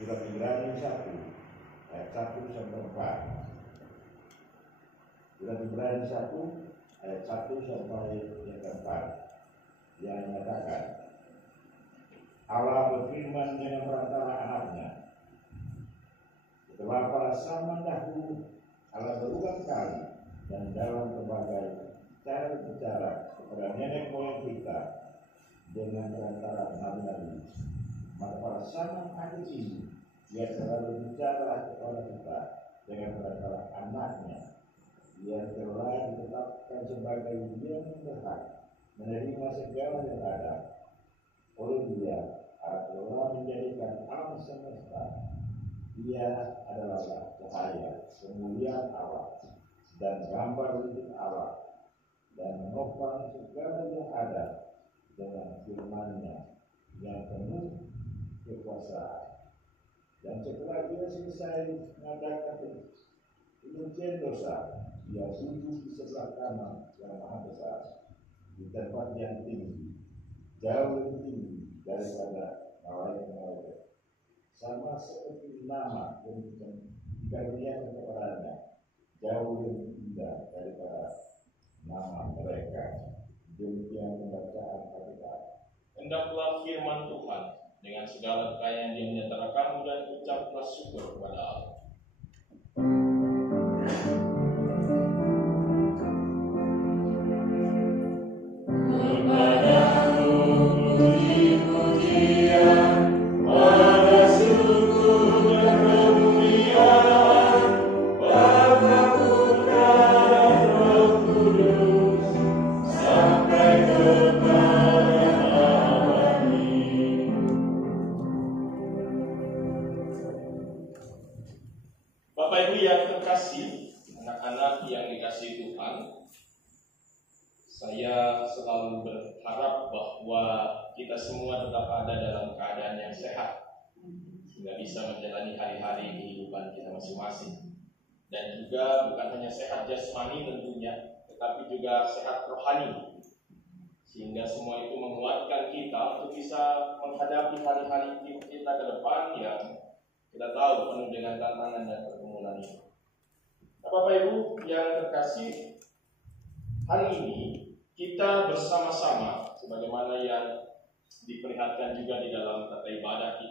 Surat Ibrani 1 ayat 1 sampai 4. Surat Ibrani 1 ayat 1 sampai yang keempat, yang mengatakan Allah berfirman dengan perantara anaknya, setelah para zaman dahulu Allah berulang kali dan dalam berbagai cara bicara kepada nenek moyang kita dengan perantara nabi-nabi, maka pada zaman akhir ini Dia selalu bicara kepada kita dengan perantara anaknya yang telah ditetapkan sebagai yang berhak menerima segala yang ada. Oleh Dia Allah telah menjadikan alam semesta. Dia adalah cahaya kemuliaan Allah dan gambar wujud Allah, dan menopang segala yang ada dengan firman-Nya yang penuh kekuasaan. Dan setelah Dia selesai mengadakan penyucian dosa, Dia duduk di sebelah kanan yang maha besar di tempat yang tinggi, jauh lebih tinggi daripada malaikat-malaikat, sama seperti nama yang dikaruniakan kepadanya jauh lebih indah daripada nama mereka. Demikian pembacaan Alkitab. Hendaklah firman Tuhan dengan segala kekayaan Dia menyertai kamu, dan ucaplah syukur kepada Allah. Bapak Ibu yang terkasih, anak-anak yang dikasihi Tuhan, saya selalu berharap bahwa kita semua tetap ada dalam keadaan yang sehat, sehingga bisa menjalani hari-hari kehidupan kita masing-masing. Dan juga bukan hanya sehat jasmani tentunya, tetapi juga sehat rohani, sehingga semua itu menguatkan kita untuk bisa menghadapi hari-hari kita ke depan yang kita tahu penuh dengan tantangan dan pergumulan ini. Nah, Bapak Ibu yang terkasih, hari ini kita bersama-sama, sebagaimana yang diperlihatkan juga di dalam tata ibadah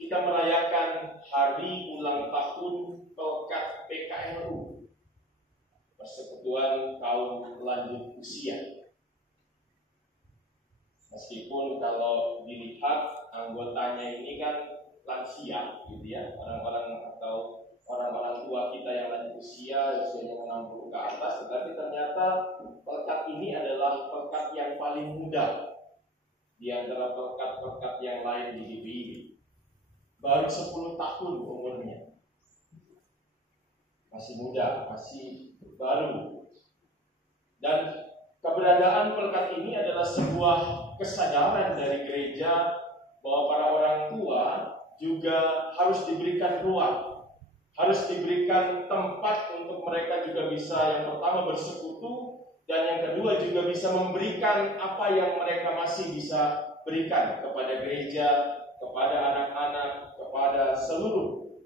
kita merayakan hari ulang tahun Pelkat PKLU, Persekutuan Kaum Lanjut Usia. Meskipun kalau dilihat anggotanya ini kan lansia, gitu ya, orang-orang atau orang-orang tua kita yang lanjut usia, usianya 60 ke atas, tetapi ternyata pelkat ini adalah pelkat yang paling muda di antara pelkat-pelkat yang lain di GBI. Baru 10 tahun umurnya, masih muda, masih baru. Dan keberadaan pelkat ini adalah sebuah kesadaran dari gereja bahwa para orang tua juga harus diberikan ruang, harus diberikan tempat untuk mereka juga bisa yang pertama bersekutu, dan yang kedua juga bisa memberikan apa yang mereka masih bisa berikan kepada gereja, kepada anak-anak, kepada seluruh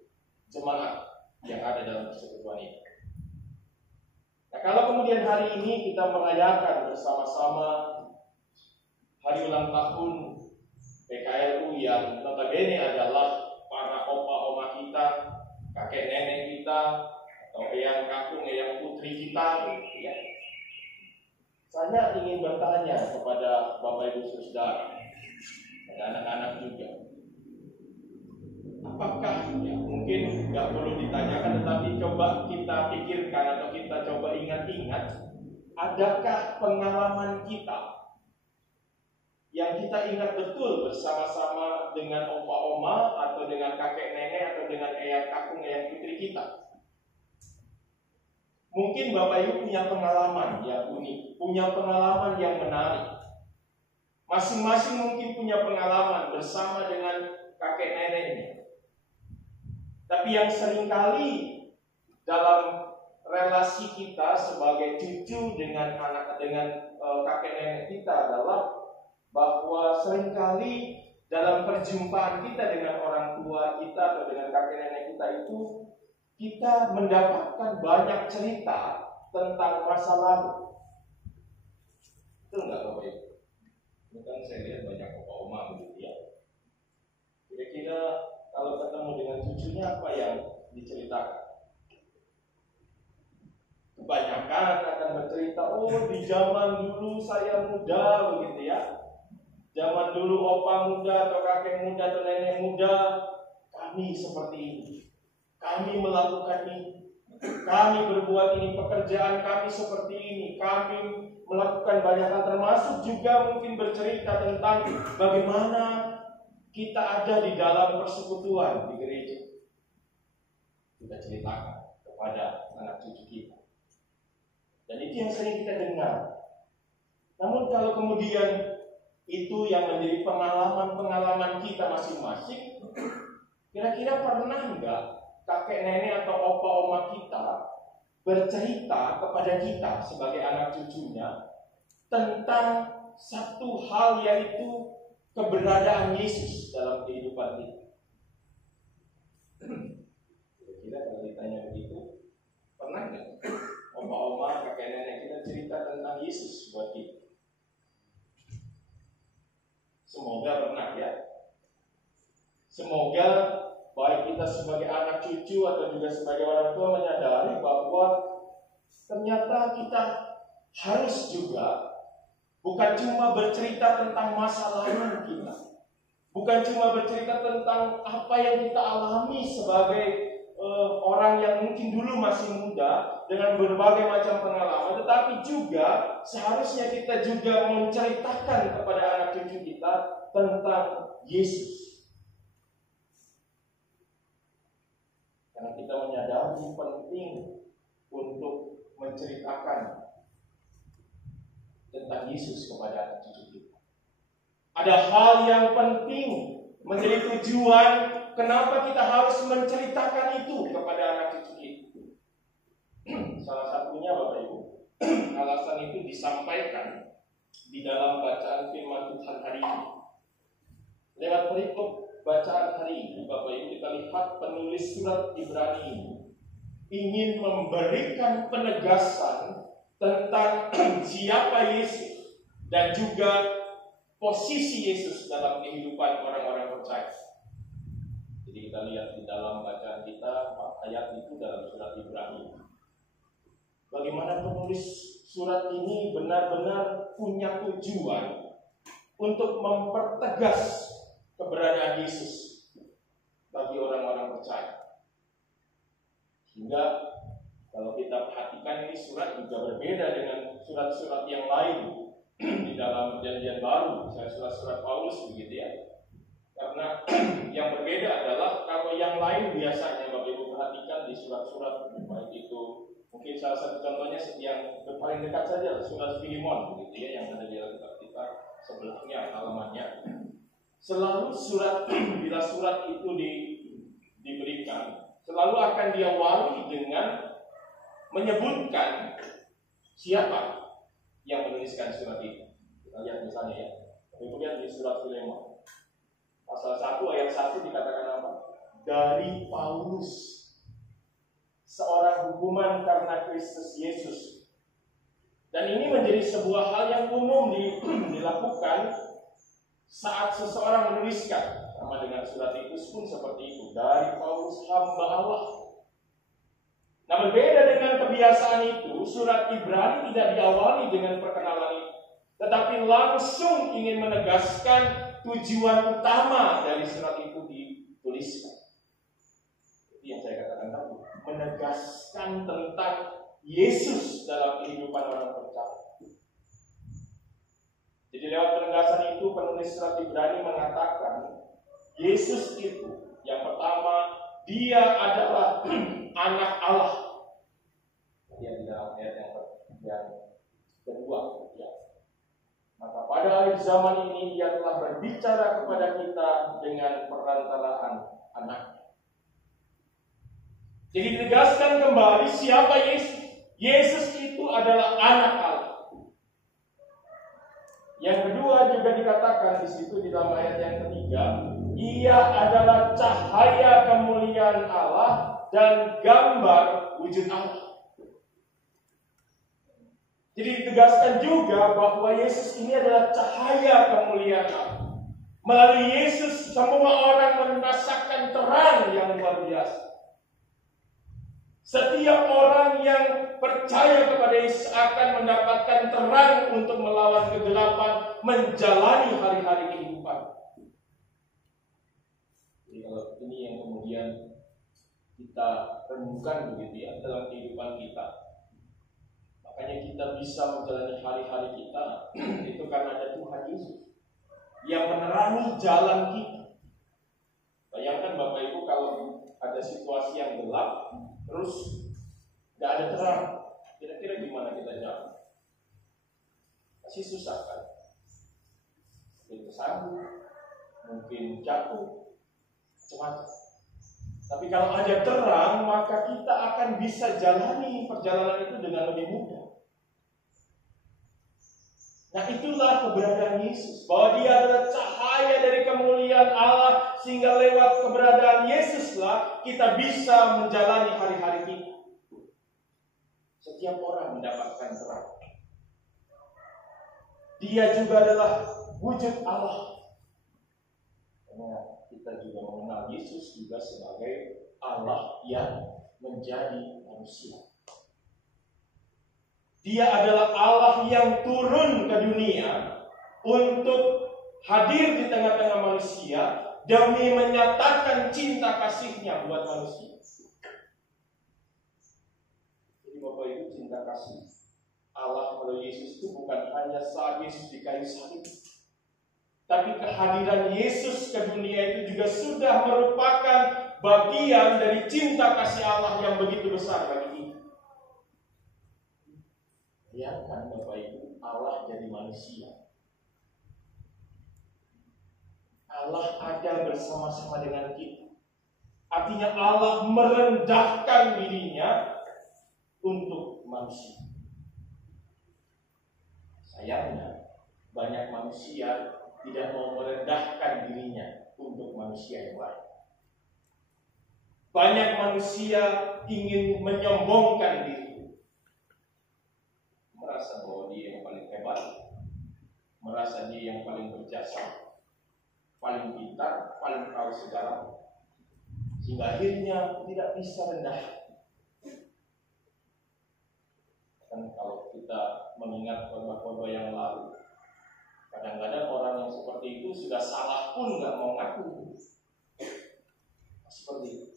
jemaat yang ada dalam persekutuan ini. Nah, kalau kemudian hari ini kita merayakan bersama-sama hari ulang tahun PKLU yang notabene adalah para opa-oma kita, kakek nenek kita, atau eyang kakung, eyang putri kita, ya. Saya ingin bertanya kepada Bapak Ibu Saudara dan anak-anak juga, apakah ya mungkin nggak perlu ditanyakan, tetapi coba kita pikirkan atau kita coba ingat-ingat, adakah pengalaman kita yang kita ingat betul bersama-sama dengan opa-oma atau dengan kakek nenek atau dengan eyang kakung, eyang putri kita? Mungkin Bapak Ibu punya pengalaman yang unik, punya pengalaman yang menarik. Masing-masing mungkin punya pengalaman bersama dengan kakek neneknya. Tapi yang seringkali dalam relasi kita sebagai cucu dengan kakek nenek kita adalah bahwa seringkali dalam perjumpaan kita dengan orang tua kita atau dengan kakek nenek kita itu, kita mendapatkan banyak cerita tentang masa lalu. Betul nggak Bapak Ibu? Ini kan saya lihat banyak opa oma begitu ya. Kira-kira kalau ketemu dengan cucunya apa yang diceritakan? Kebanyakan akan bercerita, oh di zaman dulu saya muda begitu ya. Zaman dulu opa muda atau kakek muda atau nenek muda, kami seperti ini. Kami melakukan ini. Kami berbuat ini, pekerjaan kami seperti ini. Kami melakukan banyak hal, termasuk juga mungkin bercerita tentang bagaimana kita ada di dalam persekutuan di gereja. Kita ceritakan kepada anak cucu kita. Dan itu yang sering kita dengar. Namun kalau kemudian itu yang menjadi pengalaman-pengalaman kita masing-masing, kira-kira pernah enggak kakek nenek atau opa oma kita bercerita kepada kita sebagai anak cucunya tentang satu hal, yaitu keberadaan Yesus dalam kehidupan kita? Kira-kira kalau ditanya begitu, pernah enggak opa oma, kakek nenek kita cerita tentang Yesus buat kita? Semoga pernah ya. Semoga baik kita sebagai anak cucu atau juga sebagai orang tua menyadari bahwa ternyata kita harus juga bukan cuma bercerita tentang masa lalu kita, bukan cuma bercerita tentang apa yang kita alami sebagai orang yang mungkin dulu masih muda dengan berbagai macam pengalaman, tetapi juga seharusnya kita juga menceritakan kepada anak cucu kita tentang Yesus. Karena kita menyadari penting untuk menceritakan tentang Yesus kepada anak cucu kita. Ada hal yang penting menjadi tujuan kenapa kita harus menceritakan itu kepada anak cucu kita. Salah satunya Bapak Ibu, alasan itu disampaikan di dalam bacaan firman Tuhan hari ini. Lewat perikop bacaan hari ini, Bapak Ibu, kita lihat penulis surat Ibrani ini ingin memberikan penegasan tentang siapa Yesus dan juga posisi Yesus dalam kehidupan orang-orang percaya. Jadi kita lihat di dalam bacaan kita 4 ayat itu dalam surat Ibrani. Bagaimana penulis surat ini benar-benar punya tujuan untuk mempertegas keberadaan Yesus bagi orang-orang percaya. Sehingga kalau kita perhatikan, ini surat juga berbeda dengan surat-surat yang lain di dalam Perjanjian Baru, misalnya surat-surat Paulus begitu ya. Karena yang berbeda adalah kalau yang lain biasanya Bapak Ibu perhatikan di surat-surat baik itu, mungkin salah satu contohnya yang paling dekat saja surat Filemon begitu ya, yang ada di Alkitab kita sebelahnya halamannya. Selalu bila surat itu diberikan, selalu akan diawali dengan menyebutkan siapa yang menuliskan surat itu. Kita lihat misalnya ya, kemudian di surat Filemon pasal 1 ayat 1 dikatakan apa? Dari Paulus, seorang hukuman karena Kristus Yesus. Dan ini menjadi sebuah hal yang umum dilakukan saat seseorang menuliskan. Sama dengan surat itu pun seperti itu. Dari Paulus, hamba Allah. Nah, berbeda dengan kebiasaan itu, surat Ibrani tidak diawali dengan perkenalan itu, tetapi langsung ingin menegaskan tujuan utama dari surat itu dituliskan. Itu yang saya katakan tadi, menegaskan tentang Yesus dalam kehidupan orang percaya. Jadi lewat penegasan itu, penulis surat Ibrani mengatakan Yesus itu yang pertama, dia adalah anak Allah. Dia di dalam ayat yang kedua ya. Maka pada akhir zaman ini dia telah berbicara kepada kita dengan perantaraan anak. Jadi ditegaskan kembali siapa Yesus. Yesus itu adalah anak Allah. Yang kedua juga dikatakan di situ di dalam ayat yang ketiga, ia adalah cahaya kemuliaan Allah dan gambar wujud Allah. Jadi ditegaskan juga bahwa Yesus ini adalah cahaya kemuliaan Allah. Melalui Yesus semua orang merasakan terang yang luar biasa. Setiap orang yang percaya kepada Yesus akan mendapatkan terang untuk melawan kegelapan, menjalani hari-hari kehidupan. Jadi kalau ini yang kemudian kita renungkan begitu ya dalam kehidupan kita, makanya kita bisa menjalani hari-hari kita itu karena ada Tuhan Yesus yang menerangi jalan kita. Bayangkan Bapak Ibu kalau ada situasi yang gelap, terus tidak ada terang, kira-kira gimana kita jalan? Masih susah kan? Mungkin tersangkut, mungkin jatuh, macam-macam. Tapi kalau ada terang, maka kita akan bisa jalani perjalanan itu dengan lebih mudah. Nah, itulah keberadaan Yesus, bahwa Dia adalah cahaya dari kemuliaan Allah, sehingga lewat keberadaan Yesuslah kita bisa menjalani hari-hari kita. Setiap orang mendapatkan terang. Dia juga adalah wujud Allah. Karena kita juga mengenal Yesus juga sebagai Allah yang menjadi manusia. Dia adalah Allah yang turun ke dunia untuk hadir di tengah-tengah manusia demi menyatakan cinta kasih-Nya buat manusia. Jadi Bapak Ibu, cinta kasih Allah melalui Yesus itu bukan hanya saat Yesus di kayu salib, tapi kehadiran Yesus ke dunia itu juga sudah merupakan bagian dari cinta kasih Allah yang begitu besar bagi kita. Ya kan Bapak Ibu, Allah jadi manusia. Allah ada bersama-sama dengan kita. Artinya Allah merendahkan dirinya untuk manusia. Sayangnya banyak manusia tidak mau merendahkan dirinya untuk manusia yang lain. Banyak manusia ingin menyombongkan diri, merasa bahwa dia yang paling hebat, merasa dia yang paling berjasa, paling pintar, paling tahu segala, sehingga akhirnya tidak bisa rendah. Dan kalau kita mengingat khotbah-khotbah yang lalu, kadang-kadang orang yang seperti itu sudah salah pun nggak mau ngaku. Seperti itu.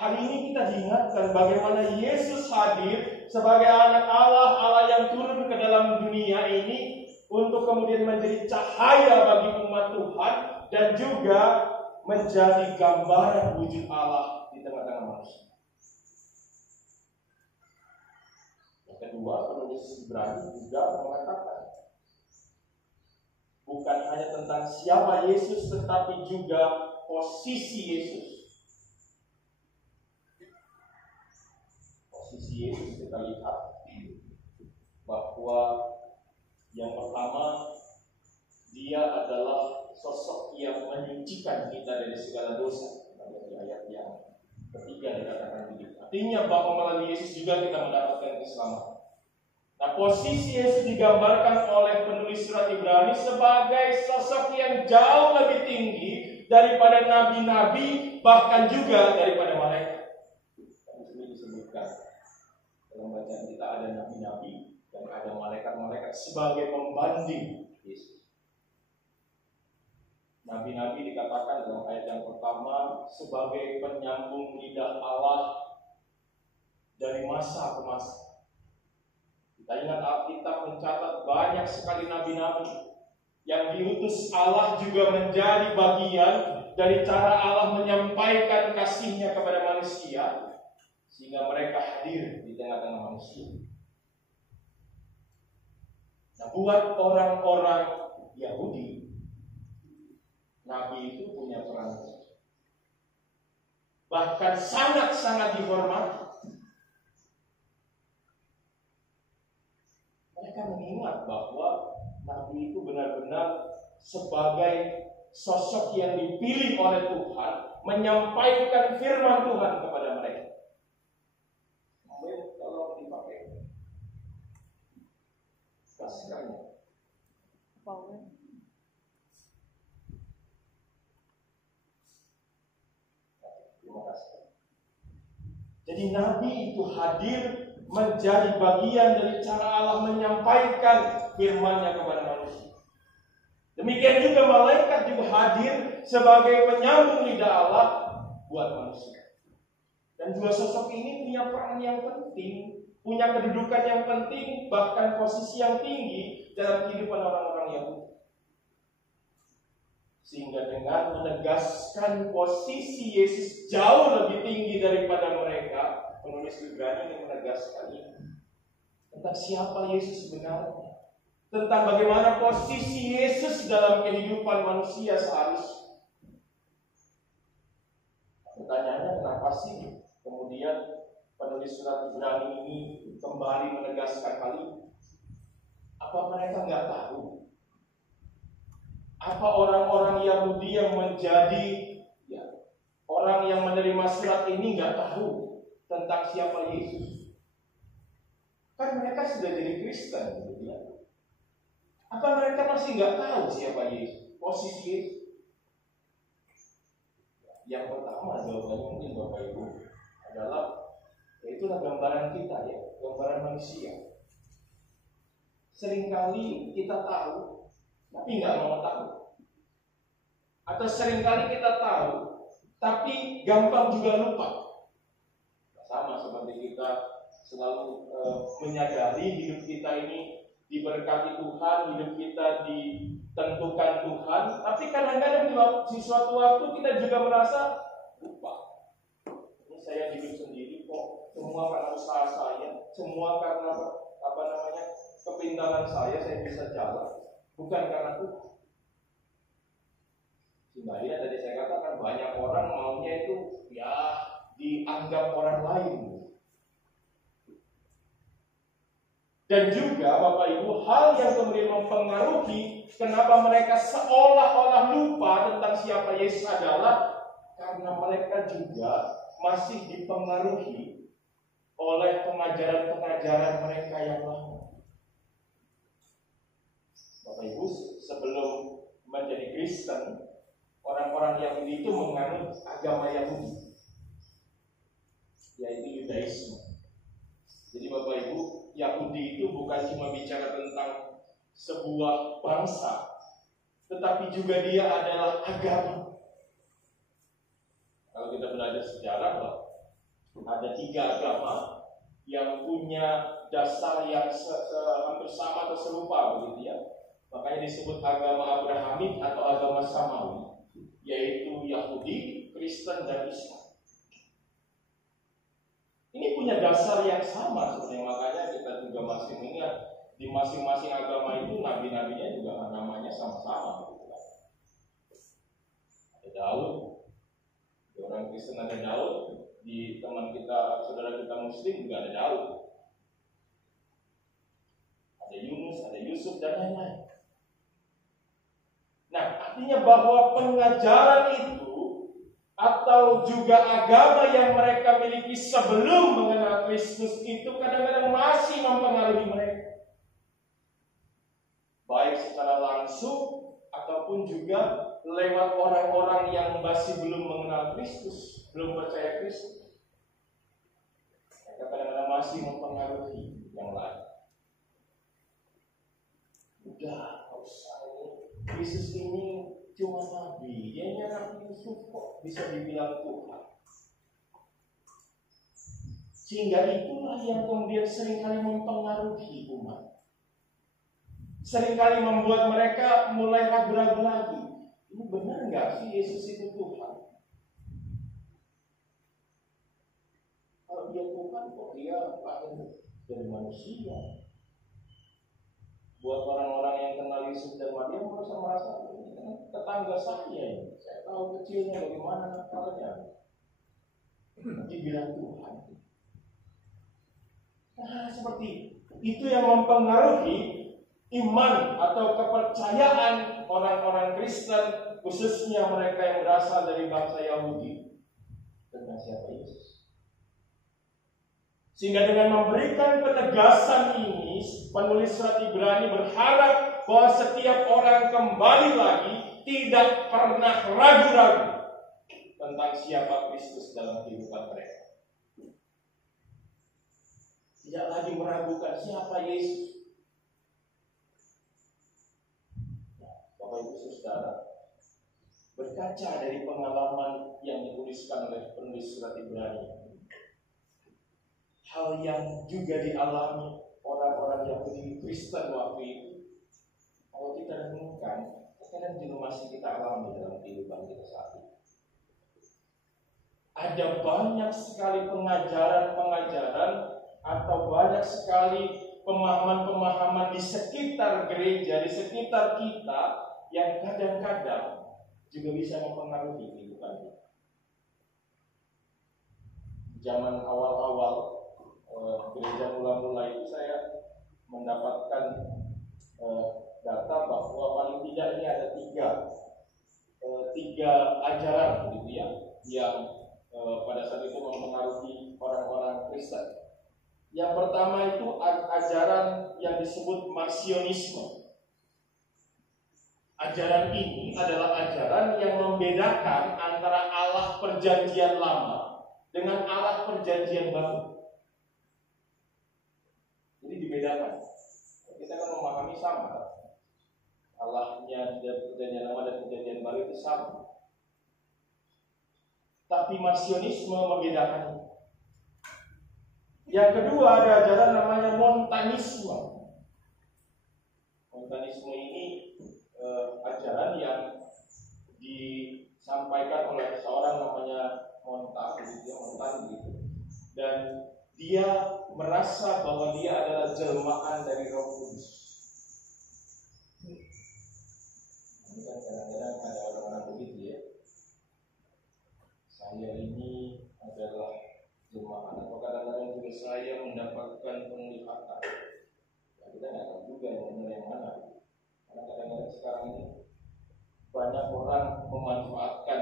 Hari ini kita diingatkan bagaimana Yesus hadir sebagai anak Allah, Allah yang turun ke dalam dunia ini untuk kemudian menjadi cahaya bagi umat Tuhan dan juga menjadi gambaran wujud Allah di tengah-tengah manusia. Yang kedua, penulis Ibrani juga mengatakan bukan hanya tentang siapa Yesus, tetapi juga posisi Yesus. Posisi Yesus kita lihat bahwa yang pertama, dia adalah sosok yang menyucikan kita dari segala dosa. Di ayat yang ketiga dikatakan begitu. Artinya bahwa melalui Yesus juga kita mendapatkan keselamatan. Nah, posisi Yesus digambarkan oleh penulis surat Ibrani sebagai sosok yang jauh lebih tinggi daripada nabi-nabi, bahkan juga daripada malaikat. Ini disebutkan dalam bacaan kita ada nabi-nabi dan ada malaikat-malaikat sebagai pembanding Yesus. Nabi-nabi dikatakan dalam ayat yang pertama sebagai penyambung lidah Allah dari masa ke masa. Kita ingat Alkitab mencatat banyak sekali nabi-nabi yang diutus Allah juga menjadi bagian dari cara Allah menyampaikan kasih-Nya kepada manusia sehingga mereka hadir di tengah-tengah manusia. Nah, buat orang-orang Yahudi, Nabi itu punya peran bahkan sangat-sangat dihormati. Mereka mengingat bahwa Nabi sebagai sosok yang dipilih oleh Tuhan menyampaikan firman Tuhan kepada mereka. Mungkin kalau dipakai kasihnya. Terima kasih. Jadi nabi itu hadir menjadi bagian dari cara Allah menyampaikan firman-Nya kepada manusia. Demikian juga malaikat juga hadir sebagai penyambung lidah Allah buat manusia. Dan dua sosok ini punya peran yang penting, punya kedudukan yang penting, bahkan posisi yang tinggi dalam kehidupan orang-orang Yahudi. Sehingga dengan menegaskan posisi Yesus jauh lebih tinggi daripada mereka, penulis Ibrani yang menegaskan ini tentang siapa Yesus sebenarnya, tentang bagaimana posisi Yesus dalam kehidupan manusia seharusnya. Pertanyaannya, kenapa sih kemudian penulis surat Ibrani ini kembali menegaskan hal ini? Apa mereka nggak tahu? Apa orang-orang Yahudi yang menjadi orang yang menerima surat ini nggak tahu tentang siapa Yesus? Kan mereka sudah jadi Kristen, gitu ya. Apa mereka masih nggak tahu siapa Yesus? Posisi Yesus? Yang pertama jawabannya mungkin Bapak Ibu adalah itulah gambaran kita ya, gambaran manusia. Seringkali kita tahu tapi nggak mau tahu. Atau seringkali kita tahu tapi gampang juga lupa. Sama seperti kita selalu menyadari hidup kita ini diberkati Tuhan, hidup kita ditentukan Tuhan, tapi kadang-kadang di suatu waktu kita juga merasa lupa. Ini saya hidup sendiri kok, semua karena usaha saya, semua karena kepintaran saya bisa jalan, bukan karena Tuhan. Sebenarnya tadi saya katakan banyak orang maunya itu ya dianggap orang lain. Dan juga Bapak Ibu, hal yang kemudian mempengaruhi kenapa mereka seolah-olah lupa tentang siapa Yesus adalah karena mereka juga masih dipengaruhi oleh pengajaran-pengajaran mereka yang lama. Bapak Ibu, sebelum menjadi Kristen, orang-orang Yahudi itu menganut agama Yahudi, yaitu Yudaisme. Jadi Bapak Ibu, Yahudi itu bukan cuma bicara tentang sebuah bangsa, tetapi juga dia adalah agama. Kalau kita belajar sejarah, ada 3 agama yang punya dasar yang hampir sama atau serupa begitu ya. Makanya disebut agama Abrahamik atau agama Samawi, yaitu Yahudi, Kristen, dan Islam. Ini punya dasar yang sama sebenarnya, makanya kita juga masih mengingat di masing-masing agama itu nabi-nabinya juga namanya sama-sama. Ada Daud, di orang Kristen ada Daud, di teman kita, saudara kita Muslim juga ada Daud. Ada Yunus, ada Yusuf, dan lain-lain. Nah, artinya bahwa pengajaran itu atau juga agama yang mereka miliki sebelum mengenal Kristus itu kadang-kadang masih mempengaruhi mereka, baik secara langsung ataupun juga lewat orang-orang yang masih belum mengenal Kristus, belum percaya Kristus. Mereka kadang-kadang masih mempengaruhi yang lain. Udah, nggak usah ini. Kristus ini cuma nabi, dia Nabi Yusuf kok bisa dibilang Tuhan. Sehingga itulah yang kemudian seringkali mempengaruhi umat. Seringkali membuat mereka mulai ragu-ragu lagi. Ini benar nggak sih Yesus itu Tuhan? Kalau dia Tuhan kok dia lahir dari manusia? Buat orang-orang yang kenal Yesus dan Maria merasa ini kan tetangga saya ini. Saya tahu kecilnya bagaimana nakalnya. Dibilang Tuhan. Nah, seperti itu yang mempengaruhi iman atau kepercayaan orang-orang Kristen, khususnya mereka yang berasal dari bangsa Yahudi, tentang siapa Yesus. Sehingga dengan memberikan penegasan ini, penulis surat Ibrani berharap bahwa setiap orang kembali lagi tidak pernah ragu-ragu tentang siapa Kristus dalam kehidupan mereka. Tidak lagi meragukan siapa Yesus. Bapak Ibu Saudara, berkaca dari pengalaman yang dituliskan oleh penulis surat Ibrani, hal yang juga dialami orang-orang Yahudi Kristen waktu itu, kalau kita renungkan, kadang juga masih kita alami dalam kehidupan kita saat ini. Ada banyak sekali pengajaran-pengajaran atau banyak sekali pemahaman-pemahaman di sekitar gereja, di sekitar kita yang kadang-kadang juga bisa mempengaruhi kehidupan kita. Zaman awal-awal gereja mula-mula itu saya mendapatkan data bahwa paling tidak ini ada tiga ajaran gitu ya, yang pada saat itu mempengaruhi orang-orang Kristen. Yang pertama itu ajaran yang disebut Marcionisme. Ajaran ini adalah ajaran yang membedakan antara Allah Perjanjian Lama dengan Allah Perjanjian Baru. Jadi dibedakan. Kita kan memahami sama. Allahnya dari Perjanjian Lama dan Perjanjian Baru itu sama. Tapi Marcionisme membedakan. Yang kedua ada ajaran namanya Montanisme. Montanisme ini ajaran yang disampaikan oleh seorang namanya Montan gitu. Dan dia merasa bahwa dia adalah jelmaan dari Roh Kudus. Ini kan kadang-kadang ada orang-orang begitu ya. Saya ini adalah jelmaan, atau kadang-kadang juga saya mendapatkan penglihatan. Ya, kita nggak tahu juga yang benar yang mana. Karena kadang-kadang sekarang ini banyak orang memanfaatkan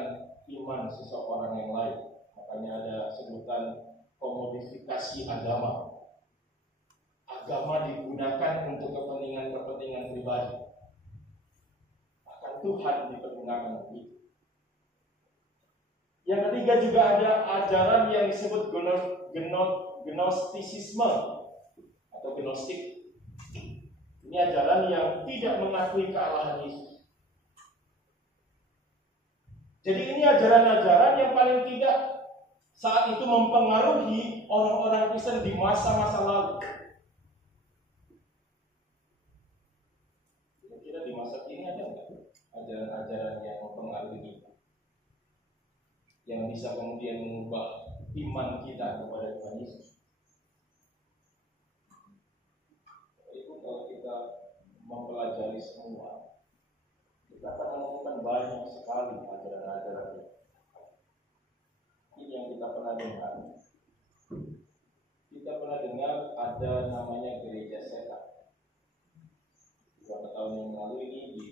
iman seseorang yang lain. Makanya ada sebutan komodifikasi agama. Agama digunakan untuk kepentingan-kepentingan pribadi. Bahkan Tuhan dipergunakan begitu. Yang ketiga juga ada ajaran yang disebut Gnostisisme atau Gnostik. Ini ajaran yang tidak mengakui kealahan Yesus. Jadi ini ajaran-ajaran yang paling tidak saat itu mempengaruhi orang-orang Kristen di masa-masa lalu. Kira-kira di masa ini ada nggak ajaran-ajaran yang mempengaruhi kita, yang bisa kemudian mengubah iman kita kepada Tuhan Yesus? Itu kalau kita mempelajari semua, kita akan menemukan banyak sekali ajaran-ajaran ini. Ini yang kita pernah dengar. Kita pernah dengar ada namanya gereja setan. Beberapa tahun yang lalu ini di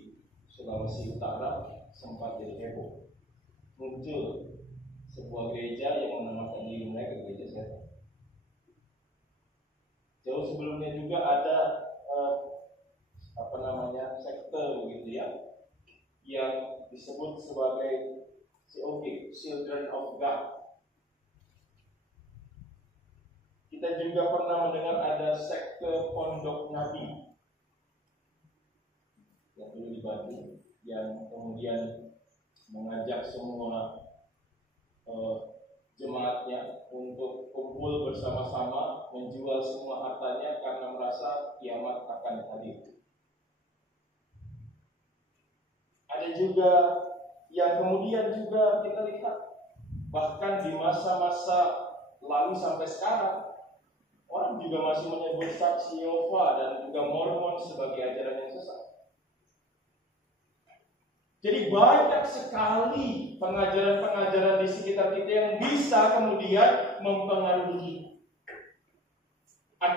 Sulawesi Utara sempat jadi heboh. Muncul sebuah gereja yang menamakan diri mereka gereja setan. Jauh sebelumnya juga ada sekte begitu ya, yang disebut sebagai COG, Children of God. Kita juga pernah mendengar ada sekte Pondok Nabi yang dulu di Bandung, yang kemudian mengajak semua jemaatnya untuk kumpul bersama-sama, menjual semua hartanya karena merasa kiamat akan hadir. Ada juga yang kemudian juga kita lihat, bahkan di masa-masa lalu sampai sekarang, orang juga masih menyebut Saksi Yehova dan juga Mormon sebagai ajaran yang sesat. Jadi banyak sekali pengajaran-pengajaran di sekitar kita yang bisa kemudian mempengaruhi kita.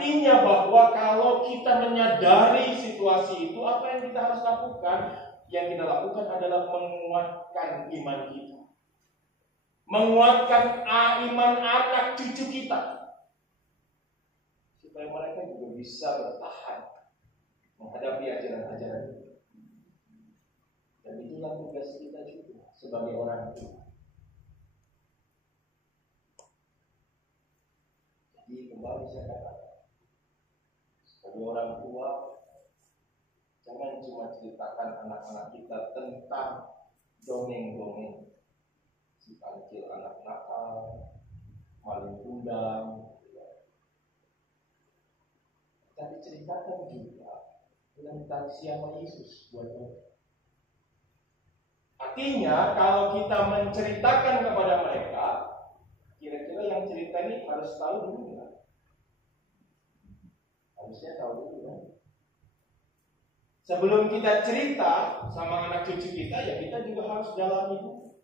Artinya bahwa kalau kita menyadari situasi itu, apa yang kita harus lakukan? Yang kita lakukan adalah menguatkan iman kita, menguatkan iman anak cucu kita, supaya mereka juga bisa bertahan menghadapi ajaran-ajaran itu. Dan itulah tugas kita juga sebagai orang tua. Jadi kembali saya katakan, sebagai orang tua, jangan cuma ceritakan anak-anak kita tentang dongeng-dongeng, si kancil anak nakal, maling kundang, tapi ceritakan juga tentang siapa Yesus buat mereka. Artinya kalau kita menceritakan kepada mereka, kira-kira yang cerita ini harus tahu dulu nggak? Harusnya tahu dulu kan? Sebelum kita cerita sama anak cucu kita, ya kita juga harus dalami dulu.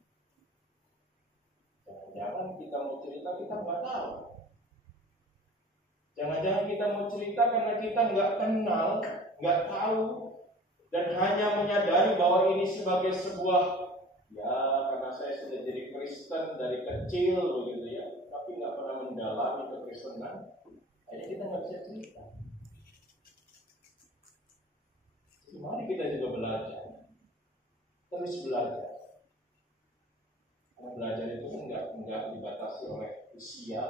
Jangan-jangan kita mau cerita kita nggak tahu. Jangan-jangan kita mau cerita karena kita nggak kenal, nggak tahu, dan hanya menyadari bahwa ini sebagai sebuah, ya karena saya sudah jadi Kristen dari kecil begitu ya, tapi nggak pernah mendalami kekristenan, akhirnya kita nggak bisa cerita. Jadi mari kita juga belajar, terus belajar. Karena belajar itu kan nggak dibatasi oleh usia,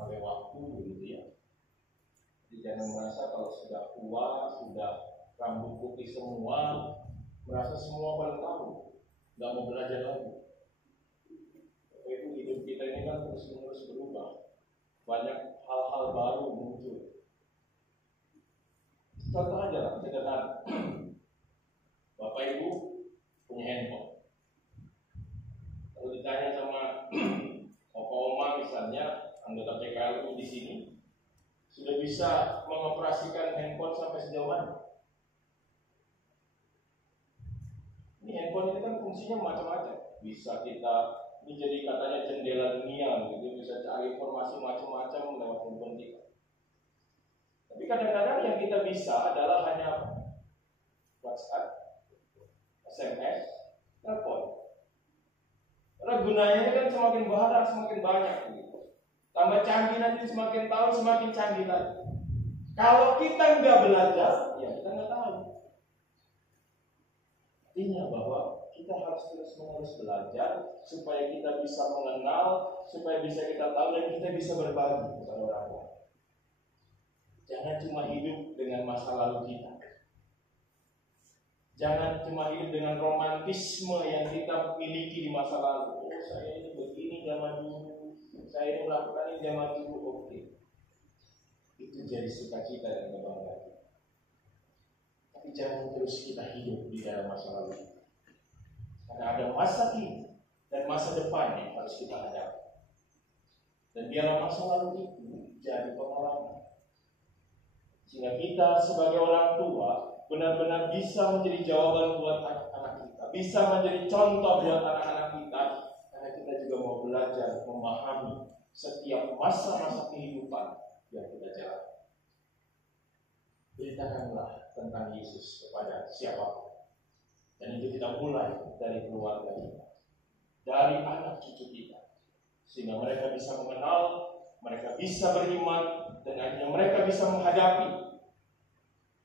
oleh waktu begitu ya. Jadi jangan merasa kalau sudah tua, sudah rambut putih semua, merasa semua pada tahu, nggak mau belajar lagi. Itu hidup kita ini kan terus-menerus berubah, banyak hal-hal baru muncul. Contoh aja lah, sederhana. Bapak Ibu punya handphone, kalau ditanya sama Opa Oma misalnya, anggota PKLU di sini, sudah bisa mengoperasikan handphone sampai sejauh mana? Ini handphone ini kan fungsinya macam-macam. Bisa kita, ini jadi katanya jendela dunia, gitu, bisa cari informasi macam-macam lewat handphone kita. Tapi kadang-kadang yang kita bisa adalah hanya WhatsApp, SMS, telepon. Karena gunanya kan semakin semakin banyak. Gitu. Tambah canggih nanti semakin tahun semakin canggih lagi. Kalau kita nggak belajar, ya kita nggak tahu. Artinya bahwa kita harus terus-menerus belajar supaya kita bisa mengenal, supaya bisa kita tahu dan kita bisa berbagi kepada orang lain. Jangan cuma hidup dengan masa lalu kita. Jangan cuma hidup dengan romantisme yang kita miliki di masa lalu. Oh, saya ini begini zaman dulu, saya ini melakukan ini zaman dulu. Oke, itu jadi sukacita dan kebanggaan. Tapi jangan terus kita hidup di dalam masa lalu. Karena ada masa kini dan masa depan yang harus kita hadapi. Dan biarlah masa lalu itu jadi pengalaman. Sehingga kita sebagai orang tua benar-benar bisa menjadi jawaban buat anak-anak kita, bisa menjadi contoh buat anak-anak kita, karena kita juga mau belajar memahami setiap masa-masa kehidupan yang kita jalani. Beritakanlah tentang Yesus kepada siapapun, dan itu kita mulai dari keluarga kita, dari anak cucu kita, sehingga mereka bisa mengenal, mereka bisa beriman, dan akhirnya mereka bisa menghadapi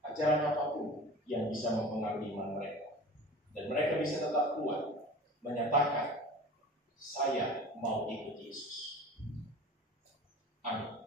ajaran apapun yang bisa mempengaruhi iman mereka, dan mereka bisa tetap kuat menyatakan saya mau ikut Yesus. Amin.